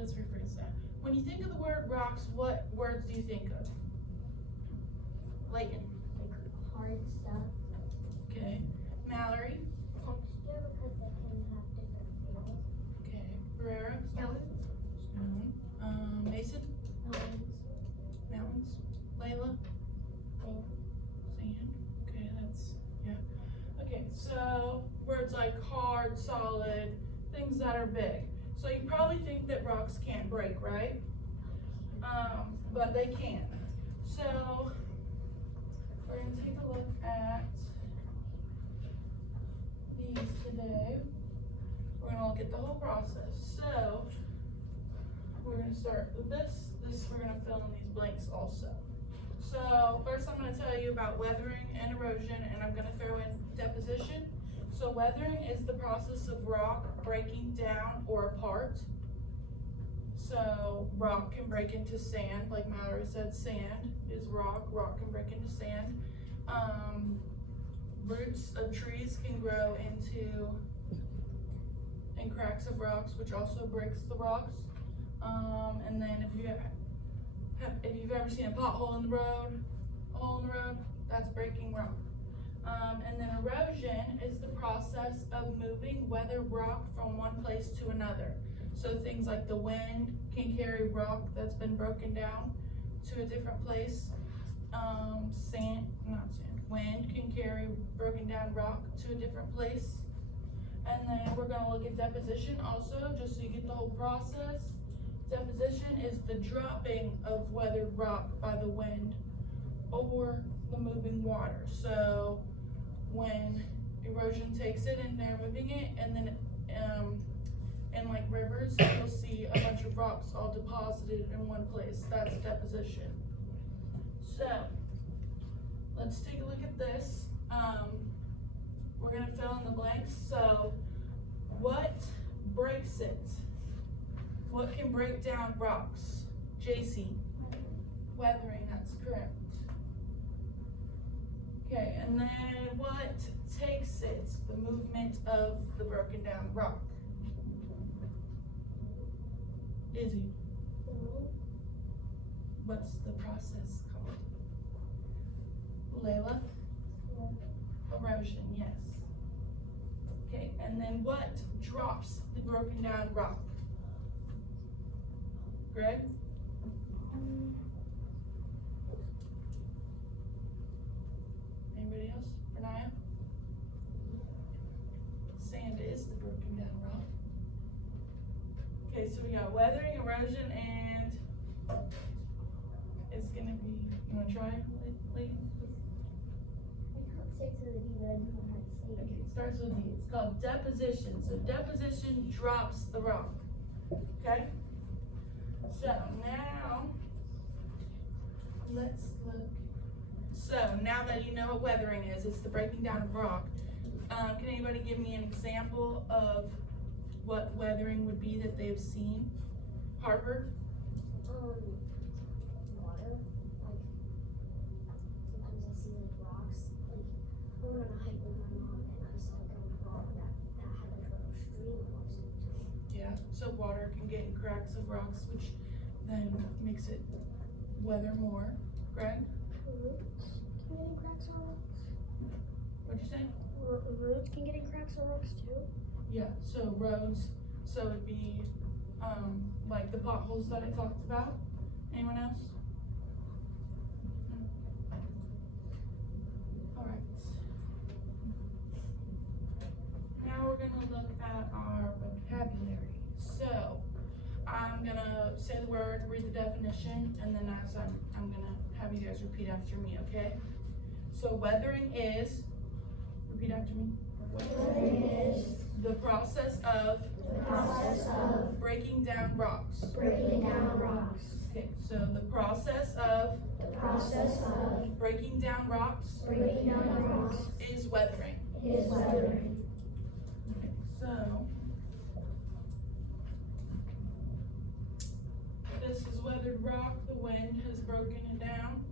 let's rephrase that. When you think of the word rocks, what words do you think of? Layton. Like hard stuff. Okay. Mallory. Texture, because they can have different feels. Okay. Barrera. Stones. Stone. Mason. Mountains. Layla. Sand. Okay, that's, yeah. Okay, so words like hard, solid, things that are big. So you probably think that rocks can't break, right? But they can. So we're going to take a look at these today. We're going to look at the whole process. So we're going to start with this. We're going to fill in these blanks also. So first I'm going to tell you about weathering and erosion, and I'm going to throw in deposition. So weathering is the process of rock breaking down or apart. So rock can break into sand, like Mallory said, sand is rock. Rock can break into sand. Roots of trees can grow in cracks of rocks, which also breaks the rocks. And then if you've ever seen a pothole in the road, a hole in the road, that's breaking rock. And then erosion is the process of moving weathered rock from one place to another. So things like the wind can carry rock that's been broken down to a different place. Wind can carry broken down rock to a different place. And then we're going to look at deposition also, just so you get the whole process. Deposition is the dropping of weathered rock by the wind or the moving water. So when erosion takes it and they're moving it, and then in like rivers, you'll see a bunch of rocks all deposited in one place. That's deposition. So let's take a look at this. We're going to fill in the blanks. So what breaks it? What can break down rocks? JC. Weathering, that's correct. Okay, and then what takes it? The movement of the broken down rock. Izzy. What's the process called? Layla? Erosion, yes. Okay, and then what drops the broken down rock? Greg? Anybody else? Renaya? Sand is the broken down rock. Okay, so we got weathering, erosion, and it's gonna be, you wanna try, Lee? I can't say to the D, but I don't know how to say it. Okay, it starts with D. It's called deposition. So deposition drops the rock. Okay? So now, let's look. So now that you know what weathering is, it's the breaking down of rock. Can anybody give me an example of what weathering would be that they've seen? Harper? Water. Like, sometimes I see like rocks. Like, I went on a hike with my mom and I saw like a rock that had like a little stream across it. Yeah, so water can get in cracks of rocks, which then makes it weather more. Greg? Roots can get in cracks on rocks. What'd you say? Roots can get in cracks on rocks too. Yeah, so roads, so it'd be like the potholes that I talked about. Anyone else? All right. Now we're gonna look at our vocabulary. So I'm gonna say the word, read the definition, and then as I'm gonna have you guys repeat after me, okay? So weathering is, repeat after me. Weathering is the process of breaking down rocks. breaking down rocks. Okay, so the process of breaking down rocks is weathering. Okay, so this is weathered rock. The wind has broken it down.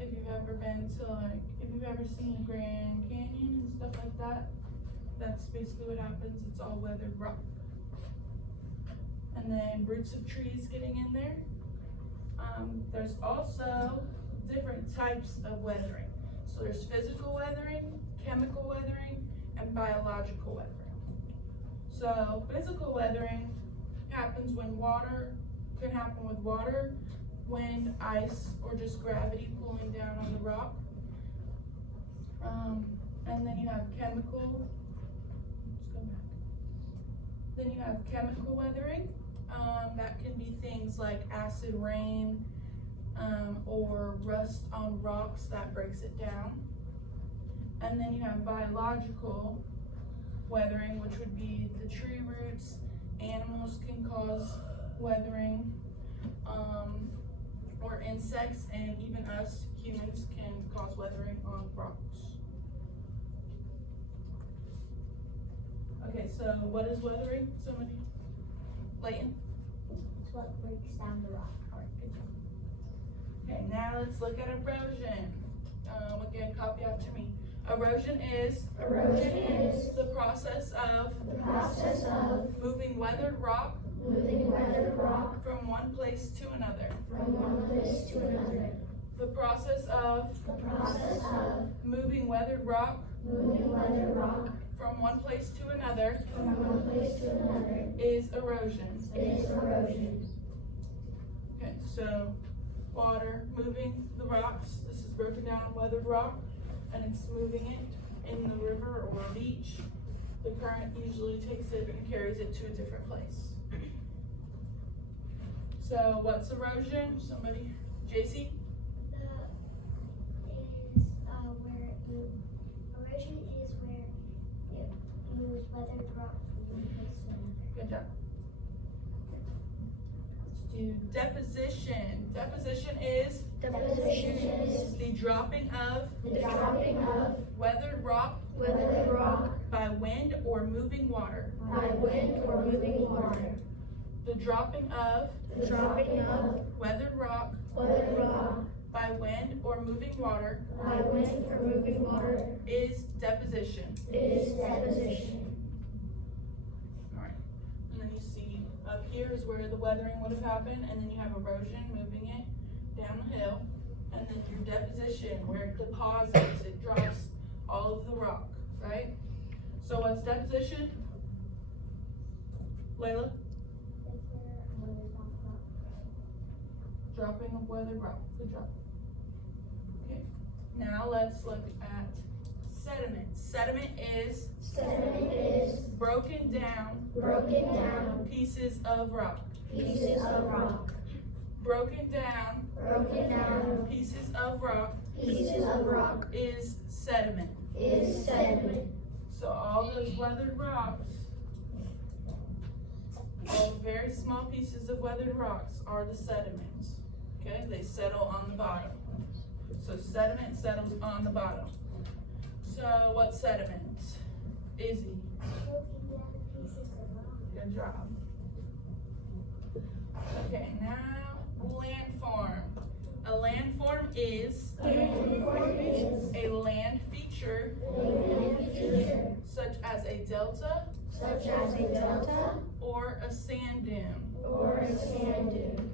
If you've ever been to if you've ever seen the Grand Canyon and stuff like that, that's basically what happens. It's all weathered rock. and then roots of trees getting in there. There's also different types of weathering. So there's physical weathering, chemical weathering, and biological weathering. So physical weathering happens when can happen with water, wind, ice, or just gravity pulling down on the rock. And then you have chemical, let's go back. Then you have chemical weathering. That can be things like acid rain, or rust on rocks that breaks it down. And then you have biological weathering, which would be the tree roots. Animals can cause weathering, or insects, and even us humans can cause weathering on rocks. Okay, so what is weathering? Somebody? Layton? It's what breaks down the rock. Alright, good job. Okay, now let's look at erosion. Again, copy after me. Erosion is The process of moving weathered rock moving weathered rock from one place to another. from one place to another. The process of moving weathered rock Moving weathered rock from one place to another from one place to another is erosion. is erosion. Okay, so water moving the rocks. This is broken down weathered rock, and it's moving it in the river or beach. The current usually takes it and carries it to a different place. So what's erosion? Somebody? JC? Erosion is where it moves weathered rock from one place to another. Good job. Let's do deposition. Deposition is Deposition is the dropping of the dropping of weathered rock weathered rock by wind or moving water. by wind or moving water. The dropping of The dropping of weathered rock weathered rock by wind or moving water by wind or moving water is deposition. is deposition. Alright. And then you see up here is where the weathering would have happened, and then you have erosion moving it down the hill, and then your deposition where it deposits, it drops all of the rock, right? So what's deposition? Layla? That's where weathered rock. Dropping of weathered rock. Good job. Okay. Now let's look at sediment. Sediment is Sediment is broken down broken down pieces of rock. pieces of rock. Broken down Broken down pieces of rock pieces of rock is sediment. is sediment. So all those weathered rocks, all the very small pieces of weathered rocks are the sediments. Okay, they settle on the bottom. So sediment settles on the bottom. So what's sediment? Izzy, Broken down pieces of rock. good job. Okay, now landform. A landform is a land feature such as a delta Such as a delta or a sand dune. or a sand dune.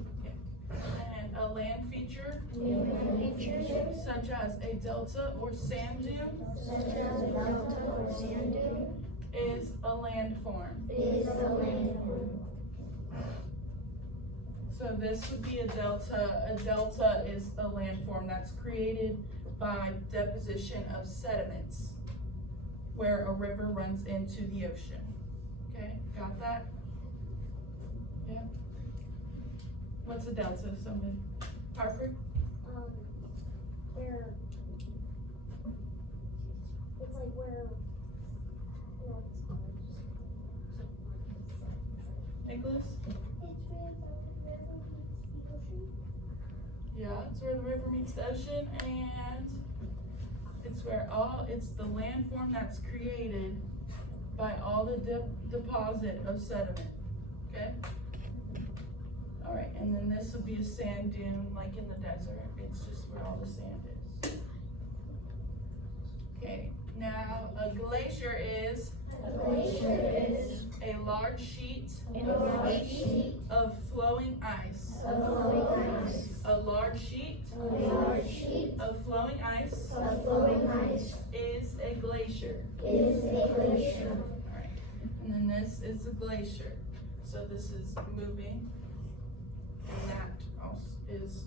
And a land feature Features such as a delta or sand dune such as a delta or sand dune is a landform. is a landform. So this would be a delta. A delta is a landform that's created by deposition of sediments where a river runs into the ocean. Okay, got that? Yeah? What's a delta, somebody? Harper? Where it's like where Nicholas? it's where the river meets the ocean. Yeah, it's where the river meets the ocean, and it's the landform that's created by all the deposit of sediment. Okay? All right, and then this would be a sand dune, like in the desert. It's just where all the sand is. Okay, now a glacier is a large sheet of flowing ice. A large sheet of flowing ice is a glacier. Alright, and then this is a glacier. So this is moving, and that also is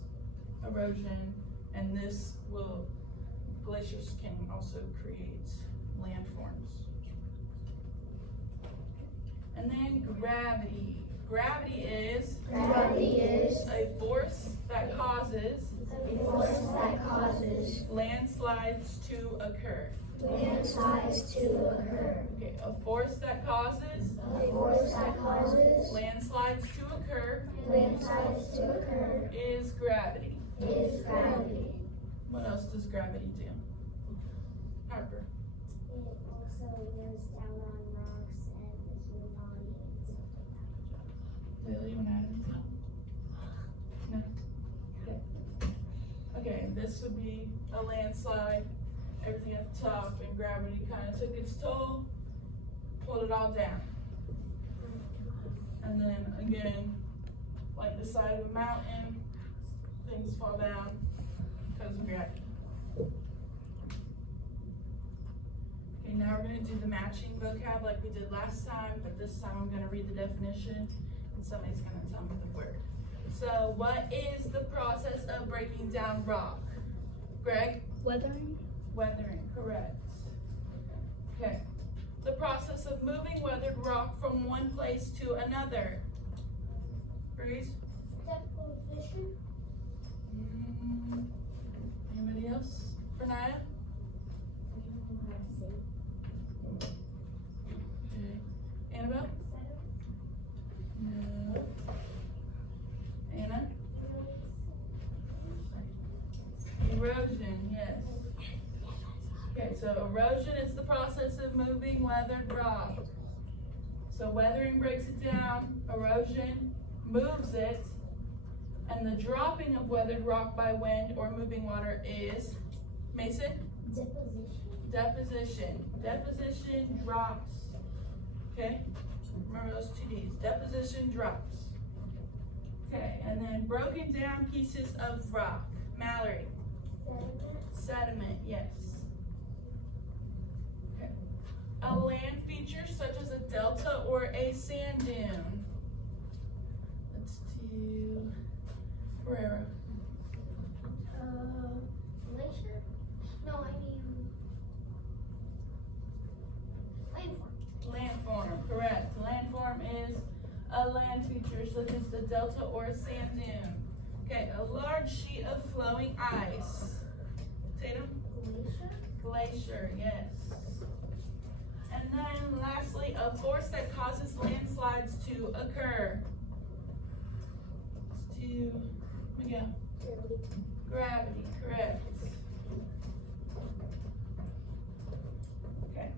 erosion, and glaciers can also create landforms. And then gravity. Gravity is a force that causes landslides to occur. Okay, a force that causes landslides to occur is gravity. What else does gravity do? Harper. It also goes down on rocks and makes your body and stuff like that. Lily, you want to add anything? No? Okay, this would be a landslide. Everything at the top, and gravity kind of took its toll, pulled it all down. And then again, like the side of a mountain, things fall down because of gravity. Okay, now we're going to do the matching vocab like we did last time, but this time I'm going to read the definition and somebody's going to tell me the word. So, what is the process of breaking down rock? Greg? Weathering. Weathering, correct. Okay. The process of moving weathered rock from one place to another. Breeze? Deposition. Anybody else? Renaya? Okay. Annabelle? No. Anna? Erosion, yes. Okay, so erosion is the process of moving weathered rock. So weathering breaks it down, erosion moves it, and the dropping of weathered rock by wind or moving water is, Mason? Deposition. Deposition drops. Okay? Remember those two D's. Deposition drops. Okay, and then broken down pieces of rock. Mallory? Sediment, yes. Okay. A land feature such as a delta or a sand dune. Let's do Ferreira. Glacier? No, I mean landform. Landform, correct. Landform is a land feature such as the delta or a sand dune. Okay, a large sheet of flowing ice. Tatum? Glacier, yes. And then lastly, a force that causes landslides to occur. Let's do, Miguel. Gravity, correct. Okay.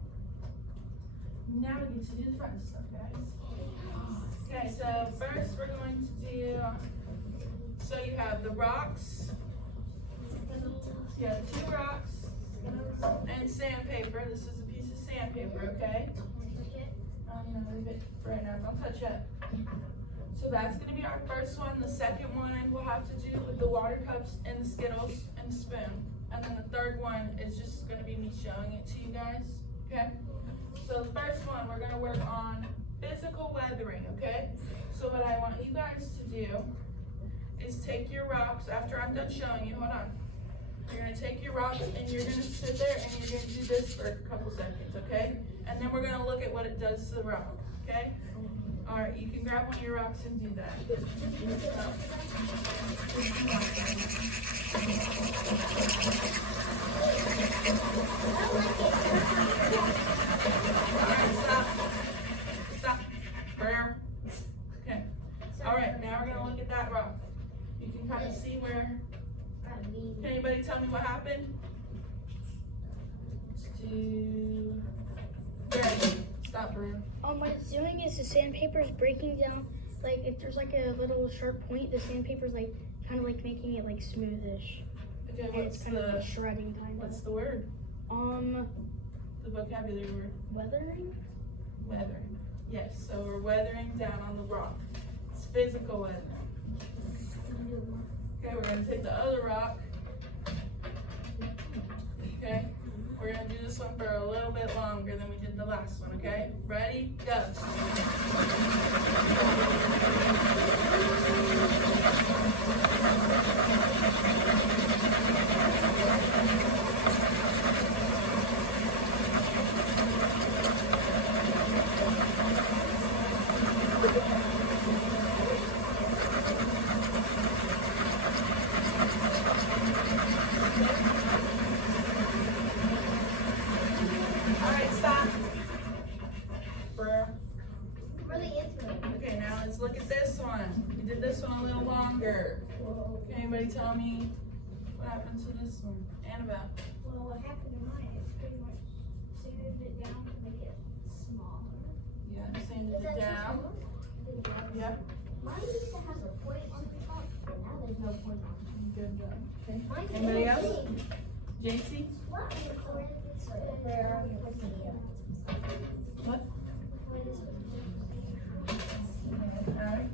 Now we get to do the fun stuff, guys. Okay, so first we're going to do, so you have the rocks. You have 2 rocks and sandpaper. This is a piece of sandpaper, okay? I'm gonna leave it for right now. Don't touch it. So that's gonna be our first one. The second one we'll have to do with the water cups and the Skittles and the spoon. And then the third one is just gonna be me showing it to you guys, okay? So the first one, we're gonna work on physical weathering, okay? So what I want you guys to do is take your rocks, after I'm done showing you, hold on. You're gonna take your rocks and you're gonna sit there and you're gonna do this for a couple seconds, okay? And then we're gonna look at what it does to the rock, okay? All right, you can grab one of your rocks and do that. All right, stop. Stop. Okay. All right, now we're gonna look at that rock. You can kind of see where. Can anybody tell me what happened? Let's do. There. Stop, Brew. What it's doing is the sandpaper is breaking down. Like if there's like a little sharp point, the sandpaper's like kind of like making it like smoothish. Okay, And it's kind of like shredding kind of. what's the word? The vocabulary word. Weathering? Weathering. Yes, so we're weathering down on the rock. It's physical weathering. Okay, we're gonna take the other rock. Okay, we're gonna do this one for a little bit longer than we did the last one, okay? Ready? Go. Alright, stop. Really into it. Okay, now let's look at this one. We did this one a little longer. Can anybody tell me what happened to this one? Annabelle. Well, what happened to mine is pretty much sanded it down to make it smaller. Yeah, sanded it down. Yep. Mine used to have a point on the top, but now there's no point on it. Good job. Okay. Mine's Anybody the else? same. JC? What? What? Alright.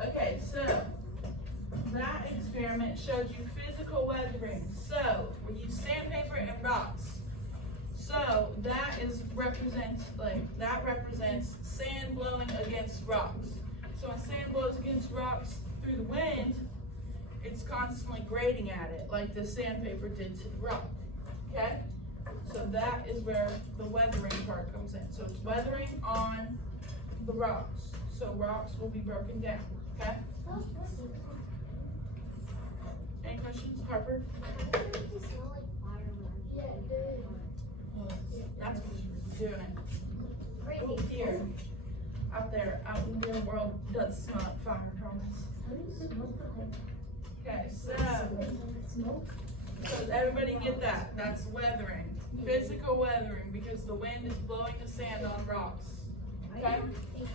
Okay, so that experiment showed you physical weathering. So we use sandpaper and rocks. So that represents sand blowing against rocks. So when sand blows against rocks through the wind, it's constantly grating at it, like the sandpaper did to the rock. Okay? So that is where the weathering part comes in. So it's weathering on the rocks. So rocks will be broken down. Okay? Any questions, Harper? Yeah, it did. That's because you're doing it. Crazy. Here, out there, out in the real world, does smell like fire, Thomas. Okay, so everybody get that? That's weathering, physical weathering, because the wind is blowing the sand on rocks. Okay? We're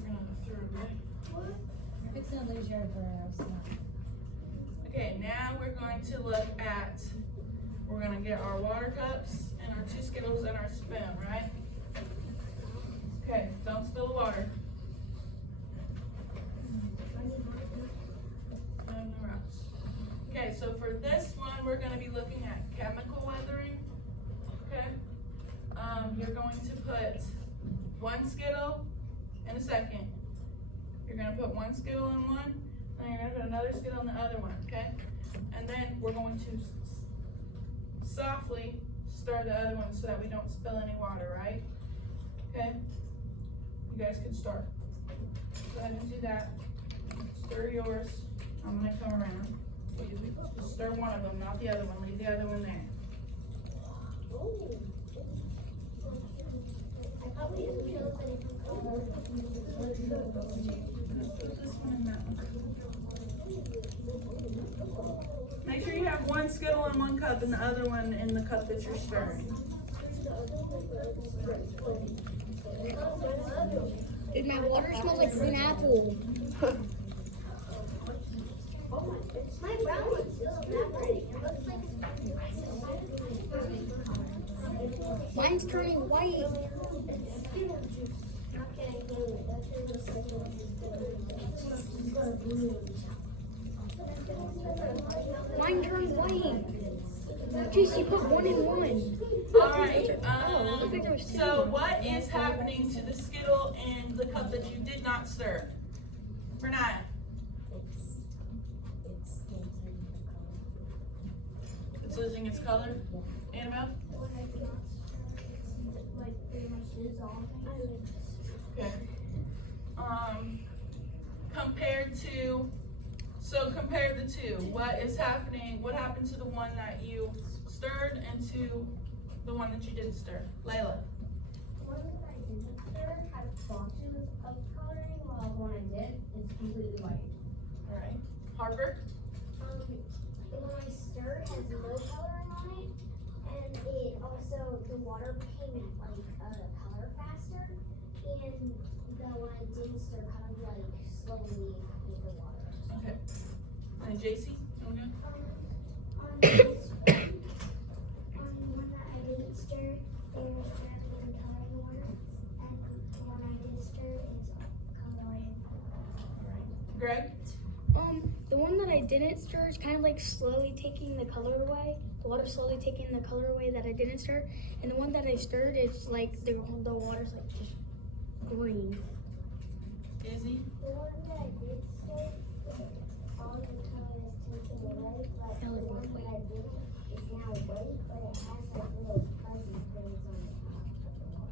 gonna throw it away. It's not lose your eyebrows. Okay, now we're going to look at, we're gonna get our water cups and our 2 Skittles and our spoon, right? Okay, don't spill the water. And the rocks. Okay, so for this one, we're gonna be looking at chemical weathering, okay? You're going to put 1 Skittle in a second. You're gonna put 1 Skittle in one, and you're gonna put another Skittle in the other one, okay? And then we're going to softly stir the other one so that we don't spill any water, right? Okay? You guys can start. Go ahead and do that. Stir yours. I'm gonna come around. Just stir one of them, not the other one. Leave the other one there. This one and that one. Make sure you have 1 Skittle in 1 cup and the other one in the cup that you're stirring. Dude, my water smells like green apple. My brown one's still evaporating. It looks like Mine's turning white. it's Skittle juice. Not getting blue. That's Mine turned white. JC, put 1 in 1. Alright, look like there was 2. so what is happening to the Skittle in the cup that you did not stir? Renaya. It's losing its color. Annabelle? like pretty much dissolving. Okay. Compare the two. What is happening? What happened to the one that you stirred and to the one that you didn't stir? Layla. The one that I didn't stir had splotches of coloring, while the one I did is completely white. All right. Harper. The one I stirred has no coloring on it, and it also the water became color faster, and the one I didn't stir kind of like slowly made the water. Okay. And JC? On this one, on the one that I didn't stir, there's gradually coloring water, and the one I did stir is coloring. Greg? The one that I didn't stir is kind of like slowly taking the color away. The water's slowly taking the color away that I didn't stir. And the one that I stirred, it's like the water's like just green. Izzy? The one that I did stir, all the color is taken away, but the one that I didn't is now white, but it has like little fuzzy things on the top.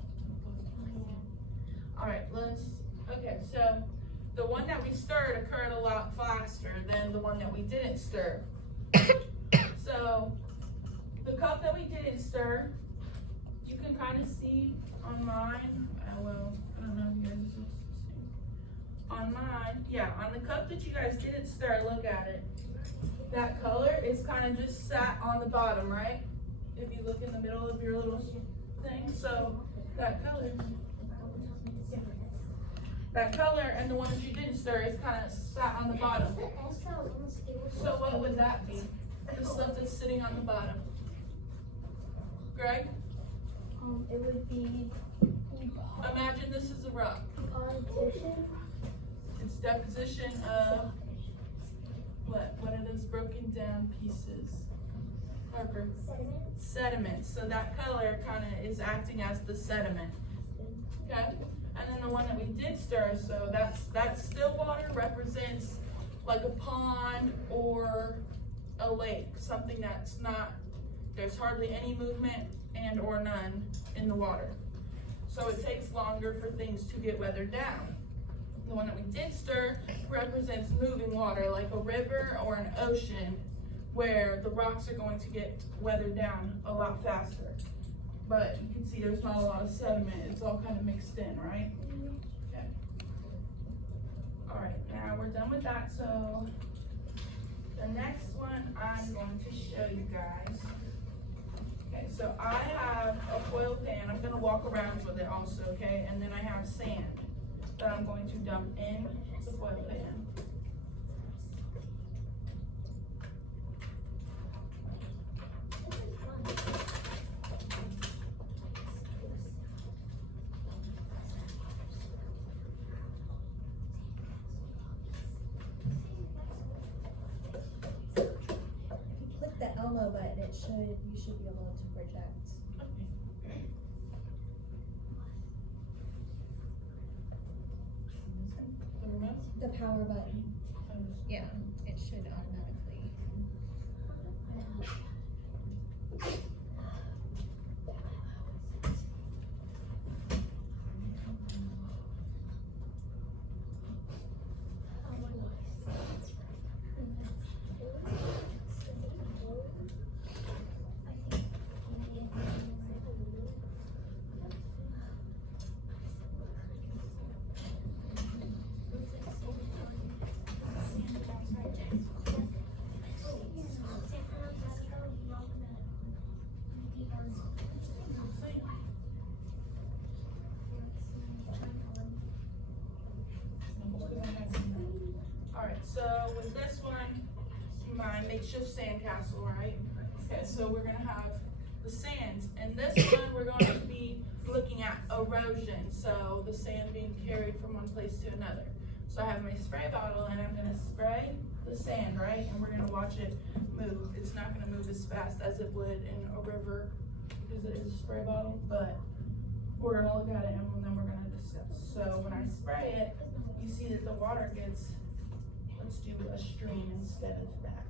Alright, okay, so the one that we stirred occurred a lot faster than the one that we didn't stir. So, the cup that we didn't stir, you can kind of see on mine, well, I don't know if you guys are supposed to see. On mine, yeah, on the cup that you guys didn't stir, look at it. That color is kind of just sat on the bottom, right? If you look in the middle of your little thing, so that color and the one that you didn't stir is kind of sat on the bottom. So what would that be? The stuff that's sitting on the bottom. Greg? It would be Imagine this is a rock. deposition. It's deposition of what? What are those broken down pieces? Harper? Sediment. So that color kind of is acting as the sediment. Okay? And then the one that we did stir, so that's still water, represents like a pond or a lake, something that's not, there's hardly any movement and or none in the water. So it takes longer for things to get weathered down. The one that we did stir represents moving water, like a river or an ocean, where the rocks are going to get weathered down a lot faster. But you can see there's not a lot of sediment, it's all kind of mixed in, right? Okay. All right, now we're done with that, so the next one I'm going to show you guys. Okay, so I have a foil pan, I'm gonna walk around with it also, okay? And then I have sand that I'm going to dump in the foil pan. Click the Elmo button, you should be able to project. The power button. Yeah, it should automatically. Alright, so with this one, my makeshift sandcastle, right? Okay, so we're gonna have the sands, and this one we're going to be looking at erosion, so the sand being carried from one place to another. So I have my spray bottle and I'm gonna spray the sand, right? And we're gonna watch it move. It's not gonna move as fast as it would in a river because it is a spray bottle, but we're gonna look at it and then we're gonna discuss. So when I spray it, you see that the water gets, let's do a stream instead of that.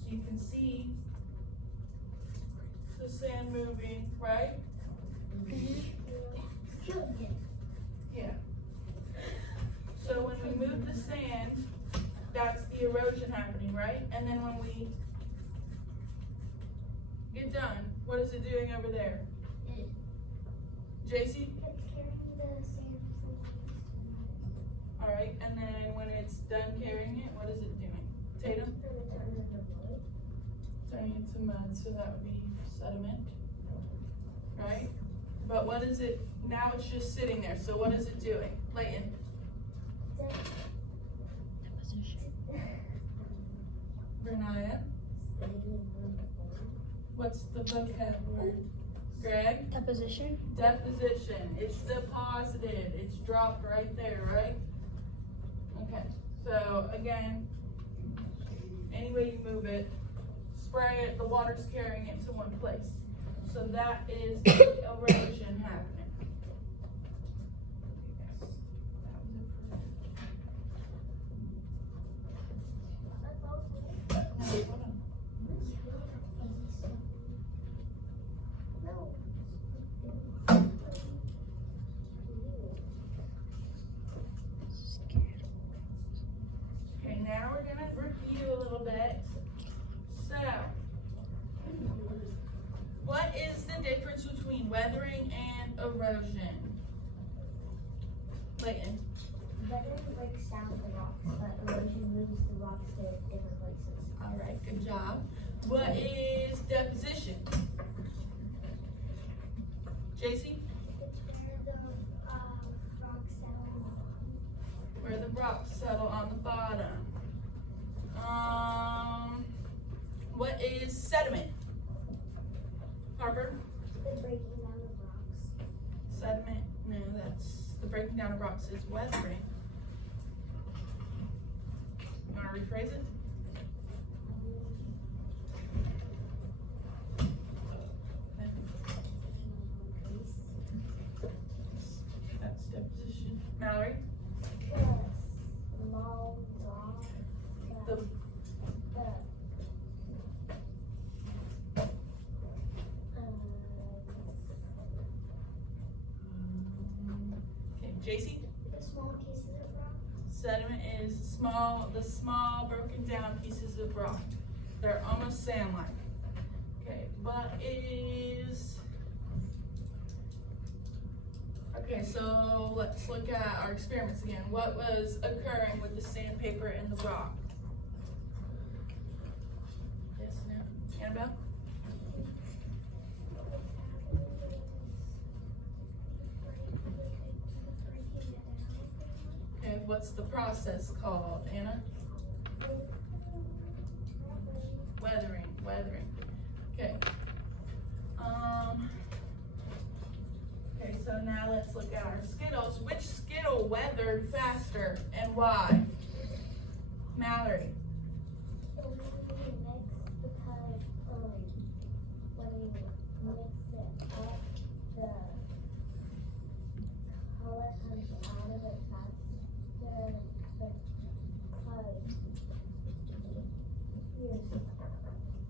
So you can see the sand moving, right? Yeah. So when we move the sand, that's the erosion happening, right? And then when we get done, what is it doing over there? JC? It's carrying the sand from one place to another. Alright, and then when it's done carrying it, what is it doing? Tatum? Turning it to mud, so that would be sediment. right? But what is it, now it's just sitting there, so what is it doing? Layton? Renaya? What's the vocab word? Greg? Deposition. Deposition. It's deposited. It's dropped right there, right? Okay. So again, any way you move it, spray it, the water's carrying it to one place. So that is erosion happening. Okay, now we're gonna review a little bit. So, what is the difference between weathering and erosion? Layton? Weathering breaks down the rocks, but erosion moves the rocks to different places. All right, good job. What is deposition? JC? It's Where the rocks settle on the bottom. What is sediment? Harper? the breaking down of rocks. Sediment? No, that's the breaking down of rocks is weathering. You want to rephrase it? That's deposition. Mallory? The small rock. The Okay, JC? The small pieces of rock. Sediment is the small broken down pieces of rock. They're almost sand-like. Okay, but it is. Okay, so let's look at our experiments again. What was occurring with the sandpaper and the rock? Yes, no? Annabelle? Okay, what's the process called, Anna? Weathering. Okay. Okay, so now let's look at our Skittles. Which Skittle weathered faster and why? Mallory. Because when you mix it up, the color comes out of it faster, but because you're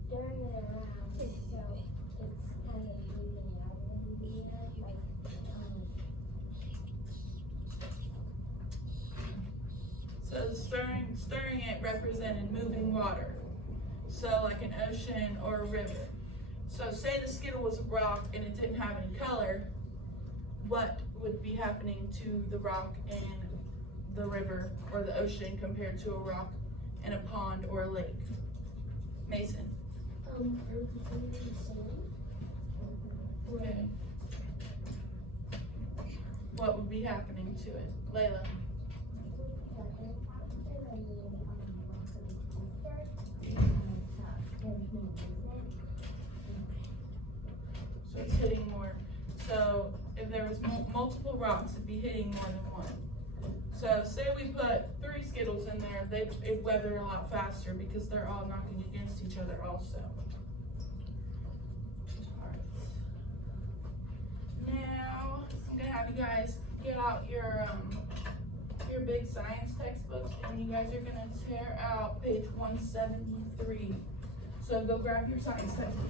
stirring it around, so it's kind of moving out in the air, like, So stirring it represented moving water. So like an ocean or a river. So say the Skittle was a rock and it didn't have any color, what would be happening to the rock in the river or the ocean compared to a rock in a pond or a lake? Mason. Okay. What would be happening to it? Layla. So it's hitting more. So if there was multiple rocks, it'd be hitting more than one. So say we put 3 Skittles in there, it'd weather a lot faster because they're all knocking against each other also. Alright. Now, I'm gonna have you guys get out your big science textbooks and you guys are gonna tear out page 173. So go grab your science textbook.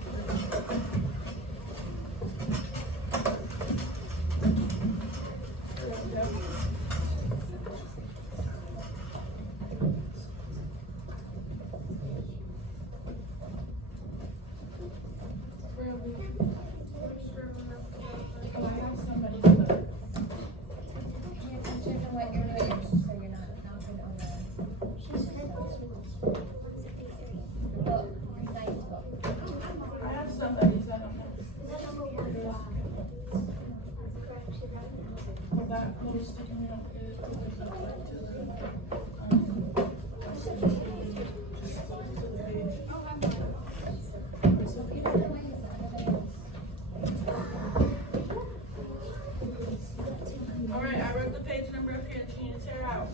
All right, I wrote the page number up here that you need to tear out.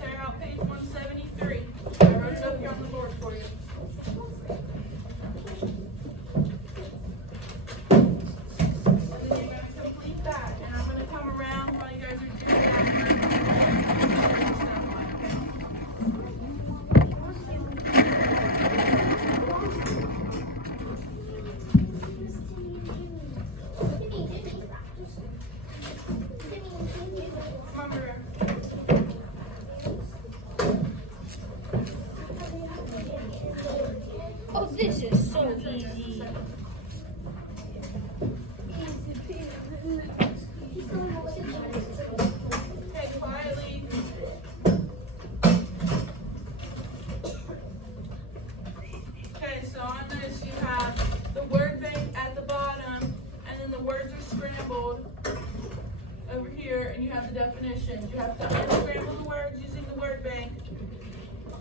Tear out page 173. I wrote it up here on the board for you. And then you're gonna complete that, and I'm gonna come around while you guys are doing that. Remember, Oh, this is so easy. okay, quietly. Okay, so on this you have the word bank at the bottom, and then the words are scrambled over here, and you have the definitions. You have to unscramble the words using the word bank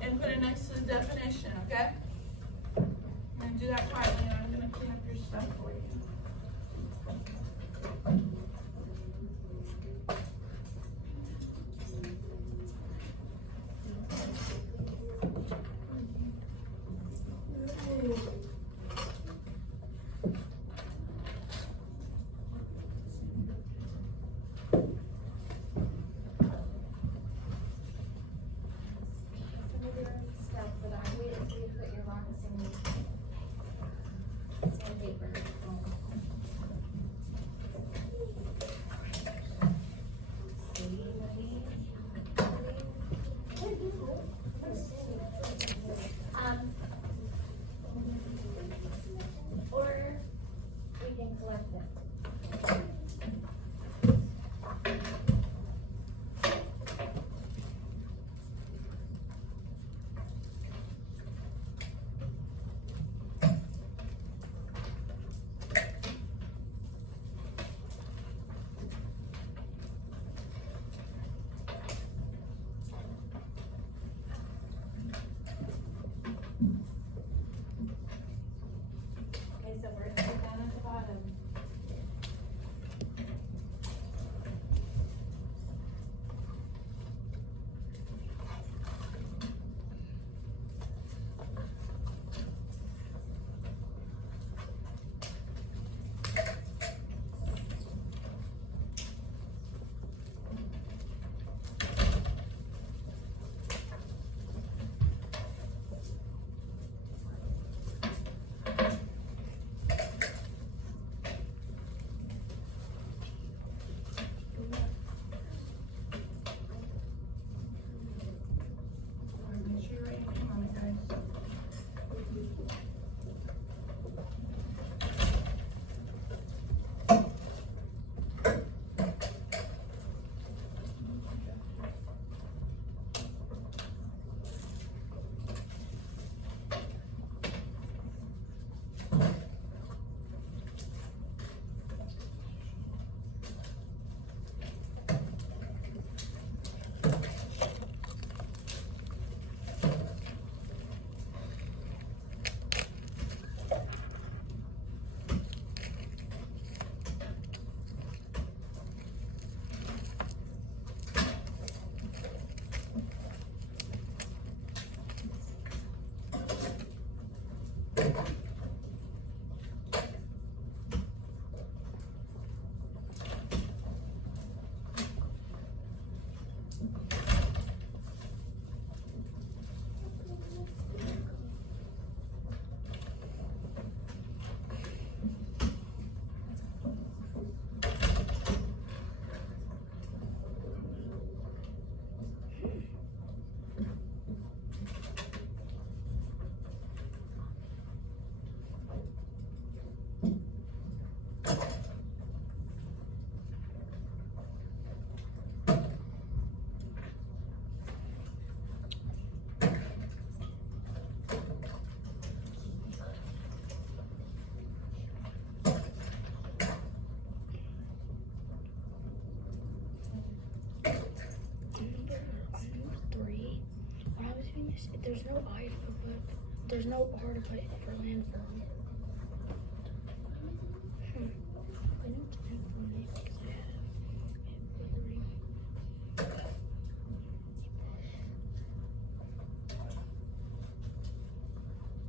and put it next to the definition, okay? I'm gonna do that quietly, and I'm gonna clean up your stuff for you. Some of your stuff that I waited till you put your rocks in sandpaper. There's no I to put. There's no R to put for landform. I know it's landform because I have weathering.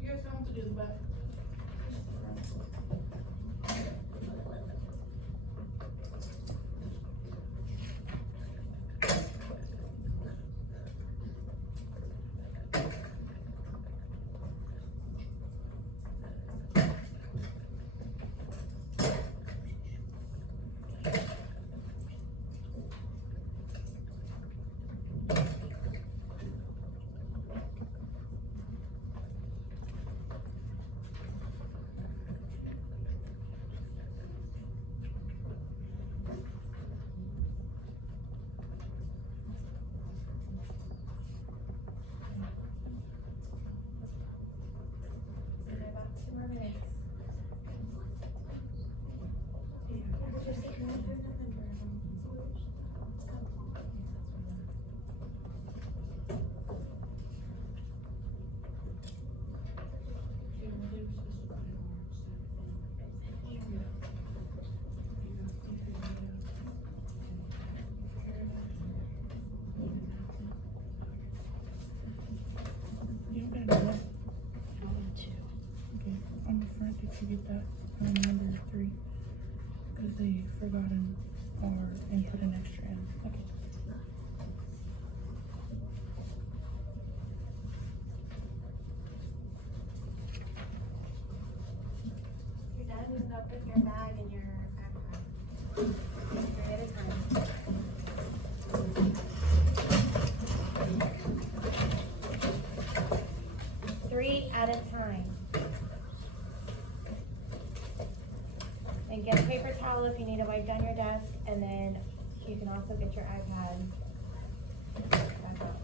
You guys don't have to do the back. About 2 more minutes. You don't gotta do that. Okay, on the front, did you get that on number 3? Because they forgot an R and put an extra N. Okay. You're done, move up with your bag and your backpack. 3 at a time. Three at a time. And get a paper towel if you need to wipe down your desk, and then you can also get your iPad back up.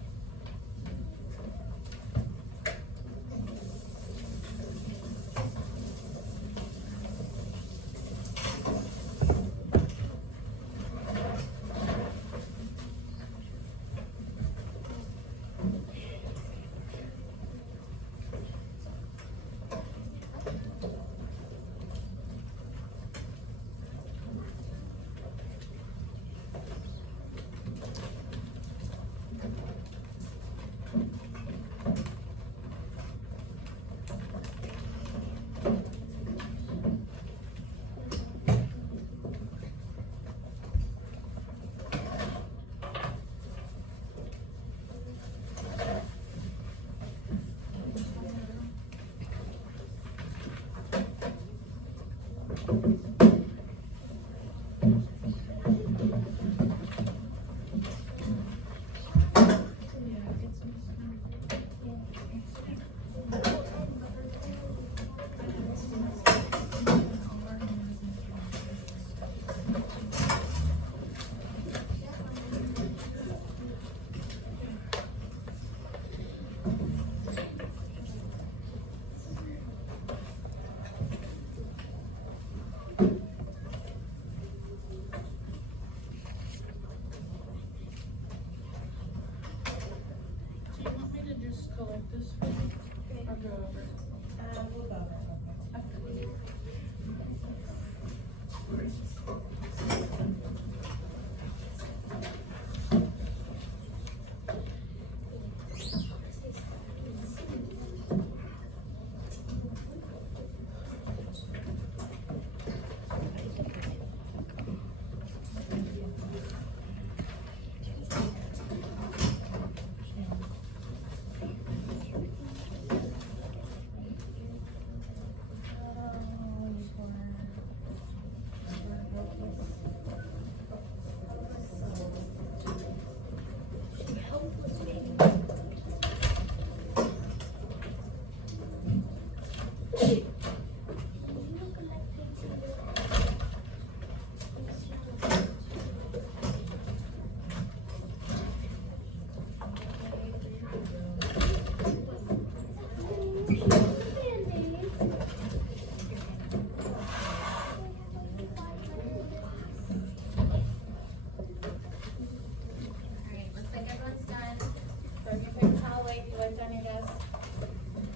white on your desk.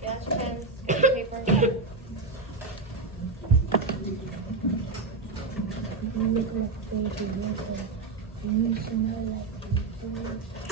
Get out your pens, get your paper. You look like crazy. You should know like